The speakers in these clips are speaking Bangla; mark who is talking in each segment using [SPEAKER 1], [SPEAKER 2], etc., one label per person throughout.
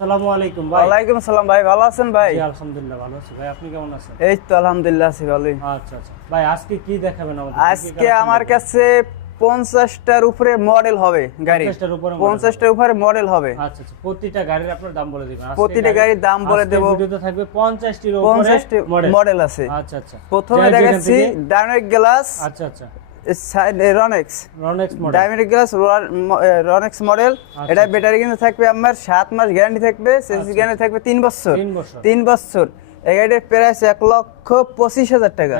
[SPEAKER 1] আসসালামু আলাইকুম ভাই।
[SPEAKER 2] ওয়ালাইকুম সালাম ভাই ভালো আছেন ভাই?
[SPEAKER 1] আলহামদুলিল্লাহ ভালো আছি ভাই। আপনি কেমন আছেন?
[SPEAKER 2] এই তো আলহামদুলিল্লাহ আছি ভালোই।
[SPEAKER 1] আচ্ছা আচ্ছা। ভাই আজকে কি দেখাবেন আমাদের?
[SPEAKER 2] আজকে আমার কাছে পঞ্চাশটার উপরে মডেল হবে গাড়ি।
[SPEAKER 1] 50টার উপরে model
[SPEAKER 2] পঞ্চাশটার উপরে মডেল হবে।
[SPEAKER 1] আচ্ছা প্রতিটা গাড়ির আপনার দাম বলে দিবেন।
[SPEAKER 2] প্রতিটা গাড়ির দাম বলে দেবো।
[SPEAKER 1] থাকবে 50টির
[SPEAKER 2] পঞ্চাশটি
[SPEAKER 1] মডেল
[SPEAKER 2] আছে।
[SPEAKER 1] আচ্ছা আচ্ছা।
[SPEAKER 2] প্রথমে দেখাচ্ছি ডাইনামিক গ্লাস
[SPEAKER 1] আচ্ছা আচ্ছা।
[SPEAKER 2] Ronex
[SPEAKER 1] Ronex model
[SPEAKER 2] dynamic glass Ronex model
[SPEAKER 1] আচ্ছা,
[SPEAKER 2] এটা ব্যাটারি কিন্তু থাকবে আমার সাত মাস গ্যারান্টি থাকবে সেন্সি গ্যারান্টি থাকবে তিন বছর।
[SPEAKER 1] তিন বছর।
[SPEAKER 2] তিন এই গাড়ির প্রাইস এক লক্ষ পঁচিশ হাজার টাকা।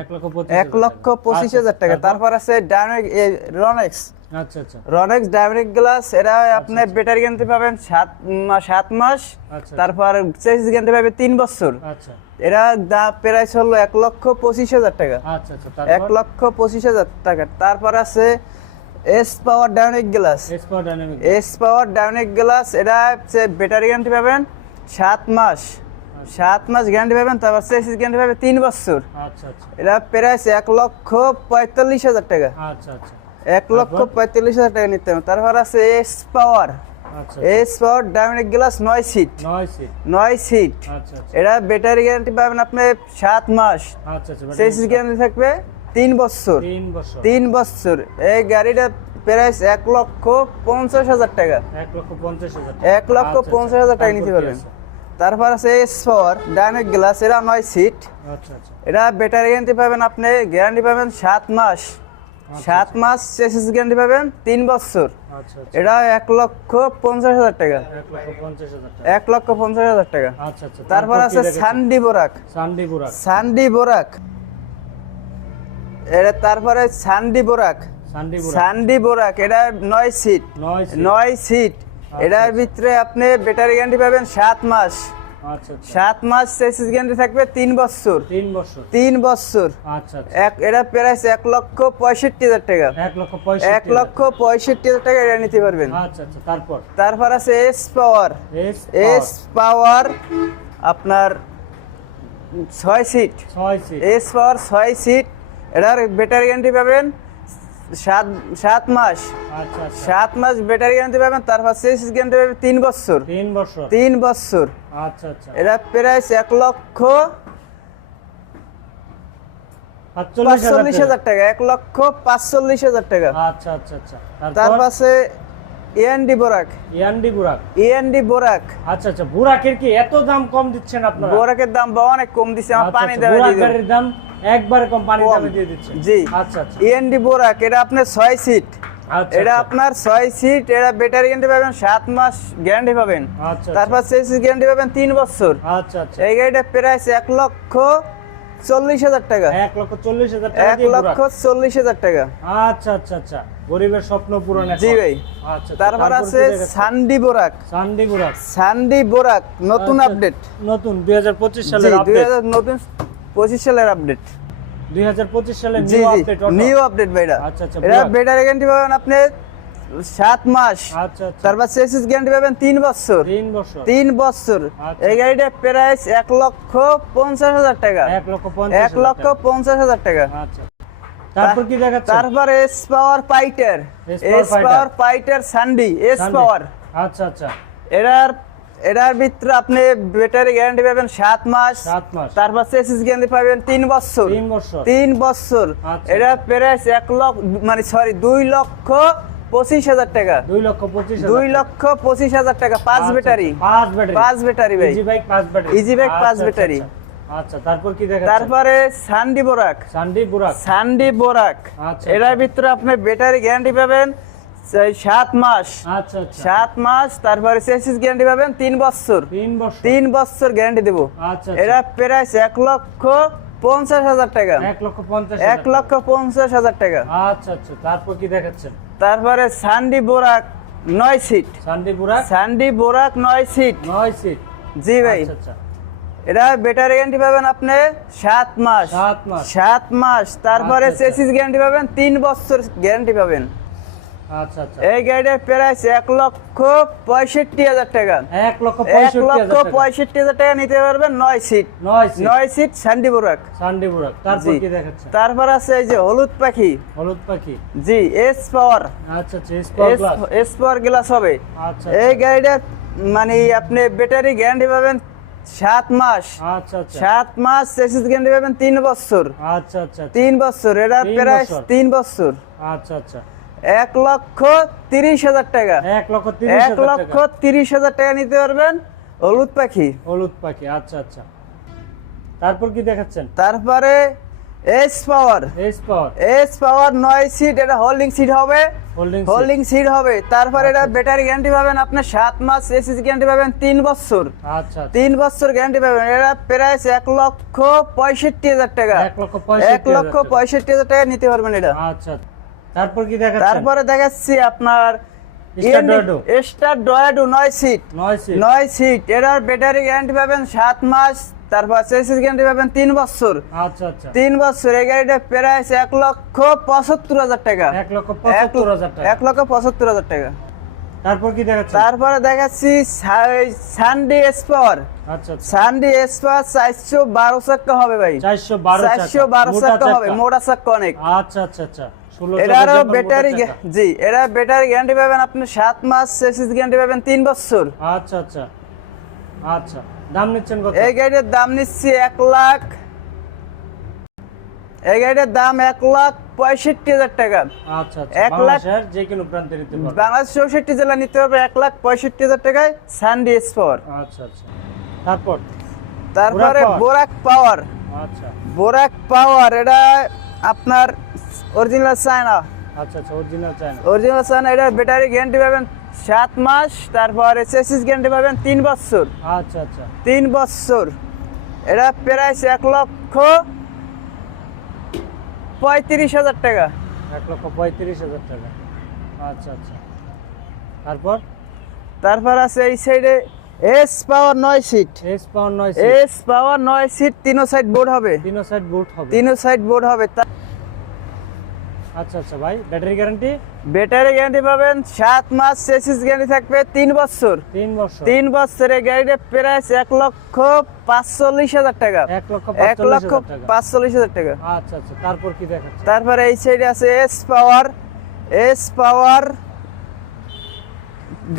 [SPEAKER 1] এক লক্ষ পঁচিশ
[SPEAKER 2] হাজার টাকা। তারপর? আছে রনেক্স
[SPEAKER 1] আচ্ছা আচ্ছা।
[SPEAKER 2] রনেক্স গ্লাস এটা আপনার ব্যাটারি কিনতে পাবেন সাত সাত মাস।
[SPEAKER 1] আচ্ছা
[SPEAKER 2] তারপর কিনতে তিন বছর।
[SPEAKER 1] আচ্ছা।
[SPEAKER 2] এরা দা প্রাইস হলো এক লক্ষ পঁচিশ হাজার টাকা।
[SPEAKER 1] আচ্ছা আচ্ছা
[SPEAKER 2] এক লক্ষ পঁচিশ হাজার টাকা। তারপর আছে S power dynamic glass S power dynamic glass এটা হচ্ছে ব্যাটারি গ্যারান্টি পাবেন সাত মাস। সাত মাস গ্যারান্টি পাবেন তারপর চেসিস গ্যারান্টি পাবেন তিন বছর।
[SPEAKER 1] আচ্ছা আচ্ছা।
[SPEAKER 2] এটা প্রাইস এক লক্ষ পঁয়তাল্লিশ হাজার টাকা।
[SPEAKER 1] আচ্ছা আচ্ছা।
[SPEAKER 2] এক লক্ষ পঁয়তাল্লিশ হাজার টাকা নিতে হবে। তারপর আছে এস পাওয়ার
[SPEAKER 1] আচ্ছা
[SPEAKER 2] এস গ্লাস নয় সিট
[SPEAKER 1] নয় সিট
[SPEAKER 2] নয় সিট
[SPEAKER 1] আচ্ছা আচ্ছা।
[SPEAKER 2] এটা ব্যাটারি গ্যারান্টি পাবেন আপনি সাত মাস।
[SPEAKER 1] আচ্ছা আচ্ছা
[SPEAKER 2] গ্যারান্টি থাকবে তিন বছর।
[SPEAKER 1] তিন বছর।
[SPEAKER 2] এই গাড়িটা প্রাইস এক লক্ষ পঞ্চাশ হাজার টাকা।
[SPEAKER 1] এক লক্ষ পঞ্চাশ হাজার আচ্ছা,
[SPEAKER 2] টাকা নিতে পারবেন? তারপর আছে এস গ্লাস নয় সিট
[SPEAKER 1] আচ্ছা আচ্ছা।
[SPEAKER 2] এটা ব্যাটারি গ্যারান্টি পাবেন আপনি গ্যারান্টি পাবেন সাত মাস। সাত মাস চেসিস গ্যারান্টি পাবেন তিন বছর।
[SPEAKER 1] আচ্ছা আচ্ছা।
[SPEAKER 2] এটা এক লক্ষ পঞ্চাশ হাজার টাকা।
[SPEAKER 1] এক লক্ষ পঞ্চাশ হাজার টাকা। আচ্ছা আচ্ছা।
[SPEAKER 2] তারপর আছে সান্ডি বোরাক।
[SPEAKER 1] সানডি বুড়া
[SPEAKER 2] সান্ডি বোরাক। এটা তারপরে সান্ডি বোরাক।
[SPEAKER 1] সানডি
[SPEAKER 2] বোরাক। এটা নয় সিট।
[SPEAKER 1] নয়
[SPEAKER 2] সিট। এটার ভিতরে আপনি ব্যাটারি গ্যারান্টি পাবেন সাত মাস।
[SPEAKER 1] আচ্ছা আচ্ছা
[SPEAKER 2] সাত মাস চেসিস গ্যারান্টি থাকবে তিন বছর।
[SPEAKER 1] তিন বছর।
[SPEAKER 2] তিন বছর।
[SPEAKER 1] আচ্ছা আচ্ছা।
[SPEAKER 2] এক এটা প্রাইস এক লক্ষ পঁয়ষট্টি হাজার টাকা।
[SPEAKER 1] এক লক্ষ পঁয়ষট্টি
[SPEAKER 2] হাজার। টাকা এটা নিতে পারবেন।
[SPEAKER 1] আচ্ছা আচ্ছা। তারপর?
[SPEAKER 2] তারপর আছে S power
[SPEAKER 1] S
[SPEAKER 2] S power আপনার ছয় সিট
[SPEAKER 1] ছয় সিট
[SPEAKER 2] এস পাওয়ার ছয় সিট এটার ব্যাটারি গ্যারান্টি পাবেন সাত সাত মাস।
[SPEAKER 1] আচ্ছা আচ্ছা।
[SPEAKER 2] সাত মাস ব্যাটারি গ্যারান্টি পাবেন তারপর গ্যারান্টি পাবেন তিন বছর।
[SPEAKER 1] তিন বছর।
[SPEAKER 2] তিন বছর।
[SPEAKER 1] আচ্ছা আচ্ছা।
[SPEAKER 2] এটা প্রাইস এক লক্ষ
[SPEAKER 1] পাঁচচল্লিশ হাজার
[SPEAKER 2] টাকা। এক লক্ষ পাঁচচল্লিশ হাজার টাকা।
[SPEAKER 1] আচ্ছা আচ্ছা আচ্ছা।
[SPEAKER 2] তার পাশে এএনডি বোরাক এএনডি বোরাক
[SPEAKER 1] আচ্ছা আচ্ছা। বুড়াকের কি এত দাম কম দিচ্ছেন আপনারা?
[SPEAKER 2] বোরাকের দাম বা অনেক কম আমার
[SPEAKER 1] আচ্ছা,
[SPEAKER 2] পানি দেওয়া
[SPEAKER 1] দাম একবারে দামে দিয়ে
[SPEAKER 2] জি।
[SPEAKER 1] আচ্ছা আচ্ছা।
[SPEAKER 2] এএনডি বোরাক এটা আপনার ছয় সিট
[SPEAKER 1] আচ্ছা
[SPEAKER 2] এটা
[SPEAKER 1] আচ্ছা।
[SPEAKER 2] আপনার ছয় সিট এটা ব্যাটারি গ্যারান্টি পাবেন সাত মাস গ্যারান্টি পাবেন।
[SPEAKER 1] আচ্ছা
[SPEAKER 2] তারপর গ্যারান্টি পাবেন তিন বছর।
[SPEAKER 1] আচ্ছা আচ্ছা।
[SPEAKER 2] এই গাড়িটা প্রাইস এক লক্ষ চল্লিশ হাজার টাকা।
[SPEAKER 1] এক লক্ষ চল্লিশ হাজার টাকা
[SPEAKER 2] এক লক্ষ চল্লিশ হাজার টাকা।
[SPEAKER 1] আচ্ছা আচ্ছা আচ্ছা। গরিবের স্বপ্ন পূরণ
[SPEAKER 2] জি ভাই।
[SPEAKER 1] আচ্ছা
[SPEAKER 2] তারপর আছে সান্ডি বোরাক
[SPEAKER 1] সানডি বুড়াক
[SPEAKER 2] সান্ডি বোরাক নতুন আপডেট
[SPEAKER 1] নতুন দুই হাজার পঁচিশ সালের
[SPEAKER 2] দুই হাজার নতুন পঁচিশ সালের আপডেট
[SPEAKER 1] দুই হাজার পঁচিশ সালের
[SPEAKER 2] জি
[SPEAKER 1] নিউ আপডেট
[SPEAKER 2] নিউ আপডেট ভাইরা।
[SPEAKER 1] আচ্ছা, আচ্ছা,
[SPEAKER 2] এটা। ব্যাটারি গ্যারান্টি পাবেন আপনি সাত মাস।
[SPEAKER 1] আচ্ছা আচ্ছা।
[SPEAKER 2] তারপর চেসিস গ্যারান্টি পাবেন তিন বছর।
[SPEAKER 1] তিন বছর।
[SPEAKER 2] তিন বছর।
[SPEAKER 1] আচ্ছা।
[SPEAKER 2] এই গাড়িটার প্রাইস এক লক্ষ পঞ্চাশ হাজার টাকা।
[SPEAKER 1] এক লক্ষ পঞ্চাশ
[SPEAKER 2] এক লক্ষ পঞ্চাশ হাজার টাকা।
[SPEAKER 1] আচ্ছা। তারপর কি দেখাচ্ছে?
[SPEAKER 2] তারপর S power fighter
[SPEAKER 1] S power
[SPEAKER 2] fighter সান্ডি S power
[SPEAKER 1] আচ্ছা আচ্ছা।
[SPEAKER 2] এটার এটার ভিতরে আপনি ব্যাটারি গ্যারান্টি পাবেন সাত মাস। তারপর চেসিস গ্যারান্টি পাবেন তিন বছর।
[SPEAKER 1] তিন বছর। আচ্ছা।
[SPEAKER 2] এটা প্রাইস এক লক্ষ মানে সরি দুই লক্ষ পঁচিশ হাজার টাকা।
[SPEAKER 1] দুই লক্ষ পঁচিশ হাজার
[SPEAKER 2] দুই
[SPEAKER 1] টাকা।
[SPEAKER 2] লক্ষ পঁচিশ হাজার টাকা পাঁচ
[SPEAKER 1] আচ্ছা,
[SPEAKER 2] ব্যাটারি
[SPEAKER 1] আচ্ছা, পাঁচ ব্যাটারি
[SPEAKER 2] পাঁচ ব্যাটারি ভাই।
[SPEAKER 1] ইজি বাইক পাঁচ ব্যাটারি আচ্ছা,
[SPEAKER 2] ব্যাটারি।
[SPEAKER 1] আচ্ছা, আচ্ছা। আচ্ছা তারপর কি দেখাচ্ছে?
[SPEAKER 2] তারপরে সান্ডি বোরাক
[SPEAKER 1] সানডি বুড়াক
[SPEAKER 2] সান্ডি বোরাক
[SPEAKER 1] আচ্ছা,
[SPEAKER 2] এটার ভিতরে আপনি ব্যাটারি গ্যারান্টি পাবেন সাত মাস।
[SPEAKER 1] আচ্ছা আচ্ছা।
[SPEAKER 2] সাত মাস তারপরে চেসিস গ্যারান্টি পাবেন তিন বছর।
[SPEAKER 1] তিন বছর।
[SPEAKER 2] তিন গ্যারান্টি দেবো।
[SPEAKER 1] আচ্ছা
[SPEAKER 2] এরা প্রাইস এক লক্ষ পঞ্চাশ হাজার টাকা।
[SPEAKER 1] এক লক্ষ পঞ্চাশ
[SPEAKER 2] হাজার টাকা।
[SPEAKER 1] আচ্ছা আচ্ছা। তারপর কি দেখাচ্ছেন?
[SPEAKER 2] তারপরে সান্ডি বোরাক নয় সিট
[SPEAKER 1] সানডি
[SPEAKER 2] বোরাক? নয় সিট
[SPEAKER 1] নয় সিট
[SPEAKER 2] জি ভাই। এটা ব্যাটারি গ্যারান্টি পাবেন আপনি সাত মাস।
[SPEAKER 1] সাত মাস।
[SPEAKER 2] সাত মাস। তারপরে। চেসিস গ্যারান্টি পাবেন তিন বছর গ্যারান্টি পাবেন। এই গাড়িটার প্রাইস এক লক্ষ পঁয়ষট্টি হাজার টাকা।
[SPEAKER 1] এক লক্ষ পঁয়ষট্টি হাজার টাকা।
[SPEAKER 2] নিতে পারবেন নয় সিট
[SPEAKER 1] নয় সিট
[SPEAKER 2] সান্ডি বোরাক
[SPEAKER 1] সানডি বুড়াক তারপর কি দেখাচ্ছে?
[SPEAKER 2] তারপর আছে এই যে হলুদ পাখি।
[SPEAKER 1] হলুদ পাখি।
[SPEAKER 2] জি এস পাওয়ার
[SPEAKER 1] আচ্ছা আচ্ছা
[SPEAKER 2] এস পাওয়ার গ্লাস হবে।
[SPEAKER 1] আচ্ছা
[SPEAKER 2] এই গাড়িটা মানে আপনি ব্যাটারি গ্যারান্টি পাবেন সাত মাস।
[SPEAKER 1] আচ্ছা আচ্ছা।
[SPEAKER 2] সাত মাস চেসিস গ্যারান্টি পাবেন তিন বছর।
[SPEAKER 1] আচ্ছা আচ্ছা
[SPEAKER 2] তিন বছর। এটার প্রাইস তিন বছর।
[SPEAKER 1] আচ্ছা আচ্ছা।
[SPEAKER 2] এক লক্ষ তিরিশ হাজার টাকা।
[SPEAKER 1] এক লক্ষ তিরিশ
[SPEAKER 2] এক
[SPEAKER 1] হাজার
[SPEAKER 2] লক্ষ
[SPEAKER 1] টাকা।
[SPEAKER 2] তিরিশ হাজার টাকা নিতে পারবেন হলুদ পাখি।
[SPEAKER 1] হলুদ পাখি আচ্ছা আচ্ছা। তারপর কি দেখাচ্ছেন?
[SPEAKER 2] তারপরে S power
[SPEAKER 1] S power
[SPEAKER 2] S power নয় সিট এটা হোল্ডিং সিট হবে।
[SPEAKER 1] হোল্ডিং
[SPEAKER 2] সিট হবে। তারপরে এটা
[SPEAKER 1] আচ্ছা।
[SPEAKER 2] ব্যাটারি গ্যারান্টি পাবেন আপনি সাত মাস এসিস গ্যারান্টি পাবেন তিন বছর।
[SPEAKER 1] আচ্ছা আচ্ছা।
[SPEAKER 2] তিন বছর গ্যারান্টি পাবেন। এটা প্রাইস এক লক্ষ পঁয়ষট্টি হাজার টাকা।
[SPEAKER 1] এক লক্ষ পঁয়ষট্টি হাজার টাকা।
[SPEAKER 2] পঁয়ষট্টি হাজার টাকা নিতে পারবেন এটা।
[SPEAKER 1] আচ্ছা। তারপর কি দেখাচ্ছেন?
[SPEAKER 2] তারপরে দেখাচ্ছি আপনার। স্টার ডয়াডু নয় সিট
[SPEAKER 1] নয় সিট
[SPEAKER 2] এটার ব্যাটারি গ্যারান্টি পাবেন সাত মাস তারপর গ্যারান্টি পাবেন তিন বছর।
[SPEAKER 1] আচ্ছা আচ্ছা।
[SPEAKER 2] তিন বছর। এই গাড়িটা প্রাইস এক লক্ষ পঁচাত্তর হাজার টাকা।
[SPEAKER 1] এক লক্ষ পঁচাত্তর হাজার টাকা।
[SPEAKER 2] এক লক্ষ পঁচাত্তর হাজার টাকা।
[SPEAKER 1] তারপর কি দেখাচ্ছেন?
[SPEAKER 2] তারপরে দেখাচ্ছি সানডে এসপাওয়ার
[SPEAKER 1] আচ্ছা
[SPEAKER 2] সানডে এসপাওয়ার চারশো বারো চাক্কা হবে ভাই।
[SPEAKER 1] চারশো বারো
[SPEAKER 2] চাক্কা। হবে মোটা চাক্কা অনেক।
[SPEAKER 1] আচ্ছা আচ্ছা আচ্ছা।
[SPEAKER 2] এটারও ব্যাটারি জি এটা ব্যাটারি গ্যারান্টি পাবেন আপনি সাত মাস গ্যারান্টি পাবেন তিন বছর।
[SPEAKER 1] আচ্ছা আচ্ছা। আচ্ছা দাম নিচ্ছেন কত?
[SPEAKER 2] এই দাম নিচ্ছি এক লাখ। এই গাড়িটার দাম এক লাখ পঁয়ষট্টি হাজার টাকা। এক লাখ-
[SPEAKER 1] যে কোনো প্রান্তে নিতে পারবেন।
[SPEAKER 2] বাংলাদেশ চৌষট্টি জেলা নিতে হবে এক লাখ পঁয়ষট্টি হাজার টাকায় সানডি
[SPEAKER 1] আচ্ছা আচ্ছা। তারপর?
[SPEAKER 2] তারপরে
[SPEAKER 1] Borak
[SPEAKER 2] বোরাক পাওয়ার।
[SPEAKER 1] আচ্ছা।
[SPEAKER 2] বোরাক পাওয়ার এটা আপনার অরিজিনাল চায়না
[SPEAKER 1] আচ্ছা আচ্ছা অরিজিনাল চায়না
[SPEAKER 2] অরিজিনাল চায়না এটার ব্যাটারি গ্যারান্টি পাবেন সাত মাস তারপরে চেসিস গ্যারান্টি পাবেন তিন বছর।
[SPEAKER 1] আচ্ছা আচ্ছা।
[SPEAKER 2] তিন বছর। এটা প্রাইস এক লক্ষ পঁয়ত্রিশ হাজার টাকা।
[SPEAKER 1] এক লক্ষ পঁয়ত্রিশ হাজার টাকা। আচ্ছা আচ্ছা। তারপর?
[SPEAKER 2] তারপর আছে এই সাইডে এস পাওয়ার নয় সিট
[SPEAKER 1] এস পাওয়ার নয়
[SPEAKER 2] এস পাওয়ার নয় সিট তিনো সাইড বোর্ড হবে।
[SPEAKER 1] তিনো সাইড বুট হবে।
[SPEAKER 2] তিনো সাইড বোর্ড হবে।
[SPEAKER 1] আচ্ছা আচ্ছা ভাই ব্যাটারি গ্যারান্টি?
[SPEAKER 2] ব্যাটারি গ্যারান্টি পাবেন সাত মাস চেসিস গ্যারান্টি থাকবে তিন বছর।
[SPEAKER 1] তিন বছর।
[SPEAKER 2] তিন বছরের গাড়ির প্রাইস এক লক্ষ পাঁচচল্লিশ হাজার টাকা।
[SPEAKER 1] এক লক্ষ
[SPEAKER 2] এক লক্ষ পাঁচচল্লিশ হাজার টাকা।
[SPEAKER 1] আচ্ছা আচ্ছা তারপর কি দেখাচ্ছে
[SPEAKER 2] তারপরে এই সাইডে আছে এস পাওয়ার এস পাওয়ার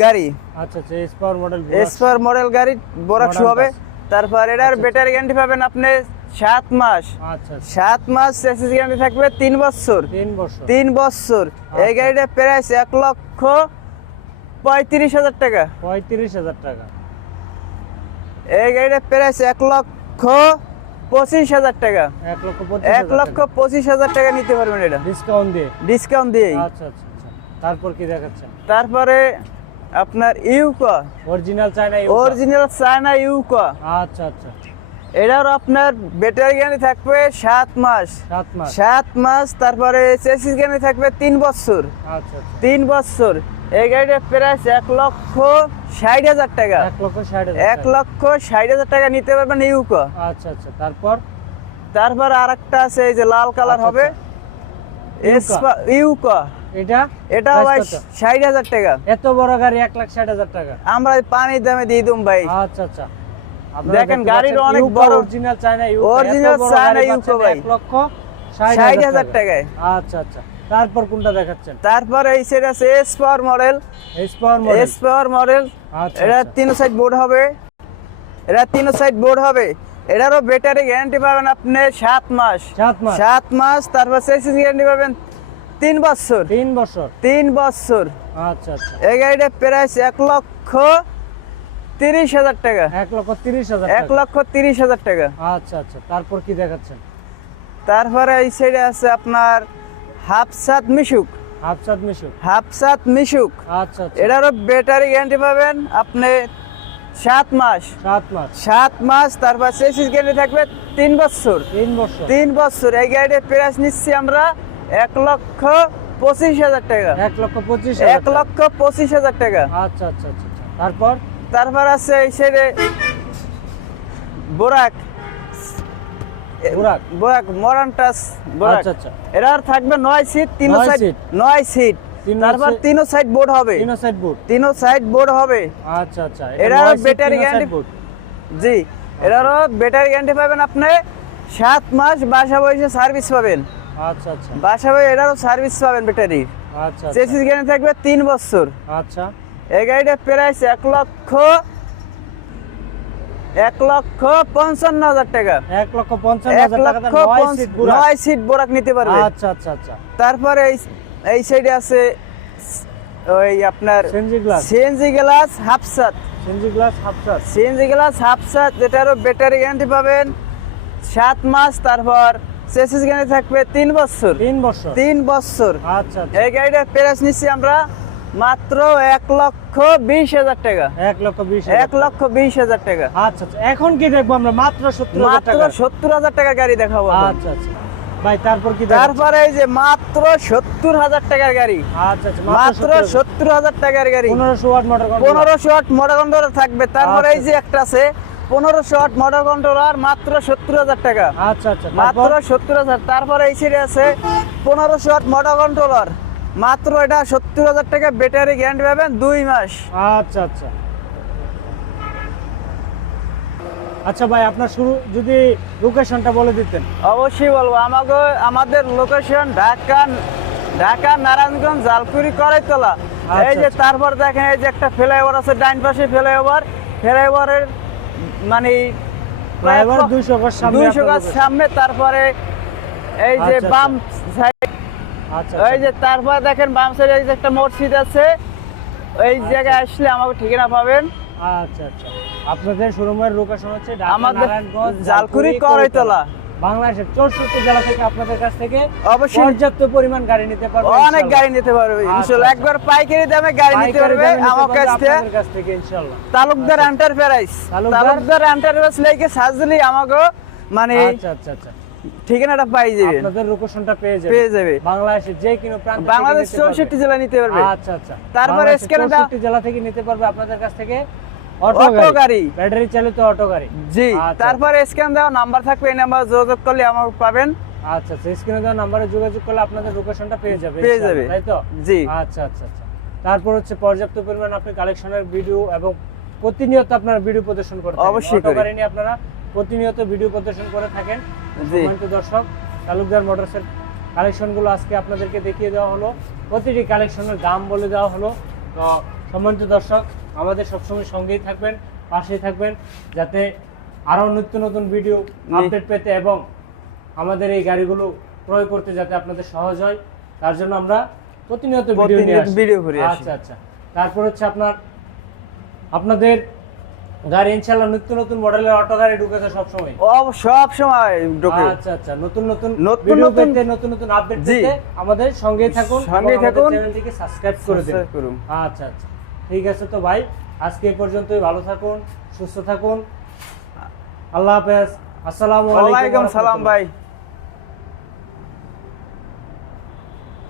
[SPEAKER 2] গাড়ি।
[SPEAKER 1] আচ্ছা আচ্ছা S power model
[SPEAKER 2] S power model গাড়ি
[SPEAKER 1] Modern
[SPEAKER 2] হবে। তারপর এটার
[SPEAKER 1] আচ্ছা,
[SPEAKER 2] ব্যাটারি গ্যারান্টি পাবেন আপনি সাত মাস।
[SPEAKER 1] আচ্ছা আচ্ছা।
[SPEAKER 2] সাত মাস চেসিস গ্যারান্টি থাকবে তিন বছর।
[SPEAKER 1] তিন বছর।
[SPEAKER 2] এই
[SPEAKER 1] আচ্ছা।
[SPEAKER 2] গাড়িটার প্রাইস এক লক্ষ পঁয়ত্রিশ হাজার টাকা।
[SPEAKER 1] পঁয়ত্রিশ হাজার টাকা।
[SPEAKER 2] এই গাড়িটার প্রাইস এক লক্ষ পঁচিশ হাজার টাকা।
[SPEAKER 1] এক লক্ষ পঁচিশ
[SPEAKER 2] হাজার টাকা। নিতে পারবেন এটা।
[SPEAKER 1] ডিসকাউন্ট দিয়ে?
[SPEAKER 2] ডিসকাউন্ট
[SPEAKER 1] আচ্ছা আচ্ছা তারপর কি দেখাচ্ছেন?
[SPEAKER 2] তারপরে আপনার ইউকা
[SPEAKER 1] অরিজিনাল চায়না
[SPEAKER 2] অরিজিনাল চায়না ইউকা
[SPEAKER 1] আচ্ছা আচ্ছা।
[SPEAKER 2] এটার আপনার ব্যাটারি গ্যারান্টি থাকবে সাত মাস।
[SPEAKER 1] সাত মাস।
[SPEAKER 2] তারপরে চেসিস গ্যারান্টি থাকবে তিন বছর।
[SPEAKER 1] আচ্ছা আচ্ছা।
[SPEAKER 2] তিন বছর। এই গাড়িটার প্রাইস এক লক্ষ ষাট হাজার টাকা।
[SPEAKER 1] এক লক্ষ ষাট হাজার টাকা।
[SPEAKER 2] নিতে পারবেন ইউকা
[SPEAKER 1] আচ্ছা আচ্ছা। তারপর?
[SPEAKER 2] তারপর আর একটা আছে এই যে লাল কালার হবে। ইউকা
[SPEAKER 1] এটা?
[SPEAKER 2] এটা ভাই ষাট হাজার টাকা।
[SPEAKER 1] এত বড় গাড়ি এক লাখ ষাট হাজার টাকা।
[SPEAKER 2] আমরা পানির দামে দিয়ে দিম ভাই।
[SPEAKER 1] আচ্ছা আচ্ছা।
[SPEAKER 2] দেখেন, গাড়িটা অনেক বড়।
[SPEAKER 1] Original China
[SPEAKER 2] Original China Yuko ভাই।
[SPEAKER 1] এক লক্ষ ষাট
[SPEAKER 2] ষাট
[SPEAKER 1] হাজার
[SPEAKER 2] হাজার
[SPEAKER 1] টাকা
[SPEAKER 2] টাকায়।
[SPEAKER 1] আচ্ছা আচ্ছা। তারপর কোনটা দেখাচ্ছেন?
[SPEAKER 2] তারপরে এই সেট আছে S power model
[SPEAKER 1] S power model
[SPEAKER 2] S power model
[SPEAKER 1] আচ্ছা।
[SPEAKER 2] এটা। তিন সাইড বোর্ড হবে। এটা তিন সাইড বোর্ড হবে। এটারও ব্যাটারি গ্যারান্টি পাবেন আপনি সাত মাস।
[SPEAKER 1] সাত মাস।
[SPEAKER 2] সাত মাস তারপর সেসিস গ্যারান্টি পাবেন তিন বছর।
[SPEAKER 1] তিন বছর।
[SPEAKER 2] তিন বছর।
[SPEAKER 1] আচ্ছা আচ্ছা।
[SPEAKER 2] এই গাড়িটার প্রাইস এক লক্ষ তিরিশ হাজার টাকা।
[SPEAKER 1] এক লক্ষ তিরিশ হাজার
[SPEAKER 2] এক লক্ষ তিরিশ হাজার টাকা।
[SPEAKER 1] আচ্ছা আচ্ছা তারপর কি দেখাচ্ছেন?
[SPEAKER 2] তারপরে এই সাইডে আছে আপনার হাফসাত মিশুক।
[SPEAKER 1] হাফসাদ মিশুক।
[SPEAKER 2] হাফসাত মিশুক।
[SPEAKER 1] আচ্ছা আচ্ছা।
[SPEAKER 2] এটারও ব্যাটারি গ্যারান্টি পাবেন আপনি সাত মাস।
[SPEAKER 1] সাত মাস।
[SPEAKER 2] সাত মাস তারপর চেসিস গ্যারান্টি থাকবে তিন বছর।
[SPEAKER 1] তিন বছর।
[SPEAKER 2] তিন বছর। এই গাড়ির প্রাইস নিচ্ছি আমরা এক লক্ষ পঁচিশ হাজার টাকা।
[SPEAKER 1] এক লক্ষ পঁচিশ
[SPEAKER 2] এক লক্ষ পঁচিশ হাজার টাকা।
[SPEAKER 1] আচ্ছা আচ্ছা আচ্ছা আচ্ছা। তারপর?
[SPEAKER 2] তারপর আছে এই সাইডে বোরাক।
[SPEAKER 1] বুরাক।
[SPEAKER 2] বোরাক মডার্ন বোরাক।
[SPEAKER 1] আচ্ছা আচ্ছা।
[SPEAKER 2] এরা আর থাকবে নয় সিট তিন সাইড নয় সিট।
[SPEAKER 1] তিনো
[SPEAKER 2] তারপর সাইড বোর্ড হবে।
[SPEAKER 1] তিনো সাইড
[SPEAKER 2] বোর্ড। হবে।
[SPEAKER 1] আচ্ছা আচ্ছা।
[SPEAKER 2] এরা। জি। ব্যাটারি গ্যারান্টি পাবেন আপনি। সাত মাস বাসা বয়সে সার্ভিস পাবেন।
[SPEAKER 1] আচ্ছা আচ্ছা।
[SPEAKER 2] বাসা বয়সে এটারও সার্ভিস পাবেন ব্যাটারি
[SPEAKER 1] আচ্ছা আচ্ছা।
[SPEAKER 2] চেসিস গ্যারান্টি থাকবে তিন বছর।
[SPEAKER 1] আচ্ছা।
[SPEAKER 2] এই গাড়িটার প্রাইস এক লক্ষ এক লক্ষ পঞ্চান্ন হাজার টাকা।
[SPEAKER 1] এক লক্ষ পঞ্চান্ন
[SPEAKER 2] এক লক্ষ
[SPEAKER 1] নয় সিট
[SPEAKER 2] বোরাক নিতে পারবে।
[SPEAKER 1] আচ্ছা আচ্ছা আচ্ছা।
[SPEAKER 2] তারপরে এই এই সাইডে আছে ওই আপনার সিএনজি গ্লাস হাফসাত।
[SPEAKER 1] সেনজি গ্লাস হাফ সাত
[SPEAKER 2] সিএনজি গ্লাস হাফসাত যেটারও ব্যাটারি গ্যারান্টি পাবেন। সাত মাস তারপর চেসিস গ্যারান্টি থাকবে তিন বছর।
[SPEAKER 1] তিন বছর।
[SPEAKER 2] তিন বছর।
[SPEAKER 1] আচ্ছা আচ্ছা।
[SPEAKER 2] এই গাড়িটার প্রাইস নিচ্ছি আমরা মাত্র এক লক্ষ বিশ হাজার টাকা।
[SPEAKER 1] এক লক্ষ বিশ
[SPEAKER 2] এক লক্ষ বিশ হাজার টাকা।
[SPEAKER 1] আচ্ছা আচ্ছা। এখন কি দেখব আমরা? মাত্র সত্তর
[SPEAKER 2] মাত্র সত্তর হাজার টাকার গাড়ি দেখাবো
[SPEAKER 1] আচ্ছা আচ্ছা। ভাই তারপর কি
[SPEAKER 2] তারপরে এই যে মাত্র সত্তর হাজার টাকার গাড়ি।
[SPEAKER 1] আচ্ছা আচ্ছা।
[SPEAKER 2] মাত্র সত্তর হাজার। টাকার গাড়ি।
[SPEAKER 1] পনেরোশো ওয়াট মোটর
[SPEAKER 2] পনেরোশো ওয়াট মোটর কন্ট্রোলার থাকবে। তারপরে এই যে একটা আছে পনেরোশো ওয়াট মোটর কন্ট্রোলার মাত্র সত্তর হাজার টাকা।
[SPEAKER 1] আচ্ছা আচ্ছা।
[SPEAKER 2] মাত্র সত্তর হাজার। তারপরে এই আছে পনেরোশো ওয়াট মোটর কন্ট্রোলার মাত্র এটা সত্তর হাজার টাকা ব্যাটারি গ্যারান্টি পাবেন দুই মাস।
[SPEAKER 1] আচ্ছা আচ্ছা। আচ্ছা ভাই আপনার শুরু যদি লোকেশনটা বলে দিতেন।
[SPEAKER 2] অবশ্যই বলব আমাকে আমাদের লোকেশন ঢাকা ঢাকা নারায়ণগঞ্জ জালকুড়ি করাইতলা। এই যে
[SPEAKER 1] আচ্ছা।
[SPEAKER 2] তারপর দেখেন এই যে একটা ফ্লাইওভার আছে ডাইন পাশে ফ্লাইওভার ফ্লাইওভারের মানে
[SPEAKER 1] ফ্লাইওভার 200 গজ সামনে
[SPEAKER 2] দুইশো গাছ সামনে তারপরে এই যে
[SPEAKER 1] আচ্ছা,
[SPEAKER 2] বাম সাইড
[SPEAKER 1] আচ্ছা
[SPEAKER 2] এই যে তারপর দেখেন বাম সাইডে এই যে একটা মসজিদ আছে এই জায়গায় আসলে আমাকে ঠিকানা পাবেন।
[SPEAKER 1] আচ্ছা আচ্ছা। আপনাদের শোরুমের লোকেশন হচ্ছে
[SPEAKER 2] আমাদের জালকুড়ি করাইতলা
[SPEAKER 1] বাংলাদেশের চৌষট্টি জেলা থেকে আপনাদের কাছ থেকে
[SPEAKER 2] অবশ্যই।
[SPEAKER 1] পর্যাপ্ত পরিমাণ গাড়ি নিতে পারবে
[SPEAKER 2] অনেক গাড়ি নিতে পারবে
[SPEAKER 1] আচ্ছা,
[SPEAKER 2] ইনশাল্লাহ।
[SPEAKER 1] আচ্ছা।
[SPEAKER 2] একবার পাইকারি দামে গাড়ি নিতে পারবে আমার কাছ থেকে।
[SPEAKER 1] কাছ থেকে ইনশাআল্লাহ
[SPEAKER 2] তালুকদার এন্টারপ্রাইজ
[SPEAKER 1] তালুকদার?
[SPEAKER 2] এন্টারপ্রাইজ লেগে সাজলি আমাকে মানে
[SPEAKER 1] আচ্ছা আচ্ছা আচ্ছা।
[SPEAKER 2] ঠিকানাটা পাই যাবে।
[SPEAKER 1] আপনাদের লোকেশনটা পেয়ে যাবে।
[SPEAKER 2] পেয়ে যাবে।
[SPEAKER 1] বাংলাদেশের যে কোনো প্রান্ত
[SPEAKER 2] বাংলাদেশ
[SPEAKER 1] নিতে পারবে।
[SPEAKER 2] চৌষট্টি জেলা নিতে পারবে।
[SPEAKER 1] আচ্ছা আচ্ছা।
[SPEAKER 2] তারপরে
[SPEAKER 1] বাংলাদেশের 64 জেলা থেকে নিতে পারবে আপনাদের কাছ থেকে
[SPEAKER 2] অটো
[SPEAKER 1] গাড়ি। ব্যাটারি চালিত অটো গাড়ি।
[SPEAKER 2] জি
[SPEAKER 1] আচ্ছা,
[SPEAKER 2] তারপরে স্ক্যান দেওয়া নাম্বার থাকবে এই নাম্বার যোগাযোগ করলে আমাকে পাবেন।
[SPEAKER 1] আচ্ছা আচ্ছা। স্ক্রিনে দেওয়া নাম্বারে যোগাযোগ করলে আপনাদের লোকেশনটা পেয়ে যাবে
[SPEAKER 2] পেয়ে যাবে।
[SPEAKER 1] তাই তো?
[SPEAKER 2] জি।
[SPEAKER 1] আচ্ছা আচ্ছা আচ্ছা। তারপর হচ্ছে পর্যাপ্ত পরিমাণ আপনি কালেকশনের ভিডিও এবং প্রতিনিয়ত আপনারা ভিডিও প্রদর্শন করে থাকেন।
[SPEAKER 2] অবশ্যই
[SPEAKER 1] নিয়ে আপনারা প্রতিনিয়ত ভিডিও প্রদর্শন করে থাকেন। সম্মানিত দর্শক তালুকদার মোটরসের কালেকশনগুলো আজকে আপনাদেরকে দেখিয়ে দেওয়া হলো। প্রতিটি কালেকশনের দাম বলে দেওয়া হলো। তো সম্মানিত দর্শক আমাদের সবসময় সঙ্গেই থাকবেন পাশেই থাকবেন যাতে আরও নিত্য নতুন ভিডিও আপডেট পেতে এবং আমাদের এই গাড়িগুলো ক্রয় করতে যাতে আপনাদের সহজ হয়। তার জন্য আমরা প্রতিনিয়ত ভিডিও নিয়ে। আচ্ছা আচ্ছা। তারপর হচ্ছে আপনার আপনাদের গাড়ি ইনশাআল্লাহ নিত্য নতুন মডেলের অটো গাড়ি ঢুকেছে সবসময়।
[SPEAKER 2] ও সব সময় ঢুকে।
[SPEAKER 1] আচ্ছা আচ্ছা নতুন নতুন
[SPEAKER 2] নতুন নতুন-
[SPEAKER 1] নতুন নতুন আপডেট দিতে আমাদের সঙ্গেই থাকুন সঙ্গে
[SPEAKER 2] থাকুন।
[SPEAKER 1] চ্যানেলটিকে সাবস্ক্রাইব করে দিন। আচ্ছা আচ্ছা ঠিক আছে তো ভাই আজকে এই পর্যন্তই ভালো থাকুন সুস্থ থাকুন। আল্লাহ হাফেজ আসসালামু আলাইকুম
[SPEAKER 2] সালাম ভাই।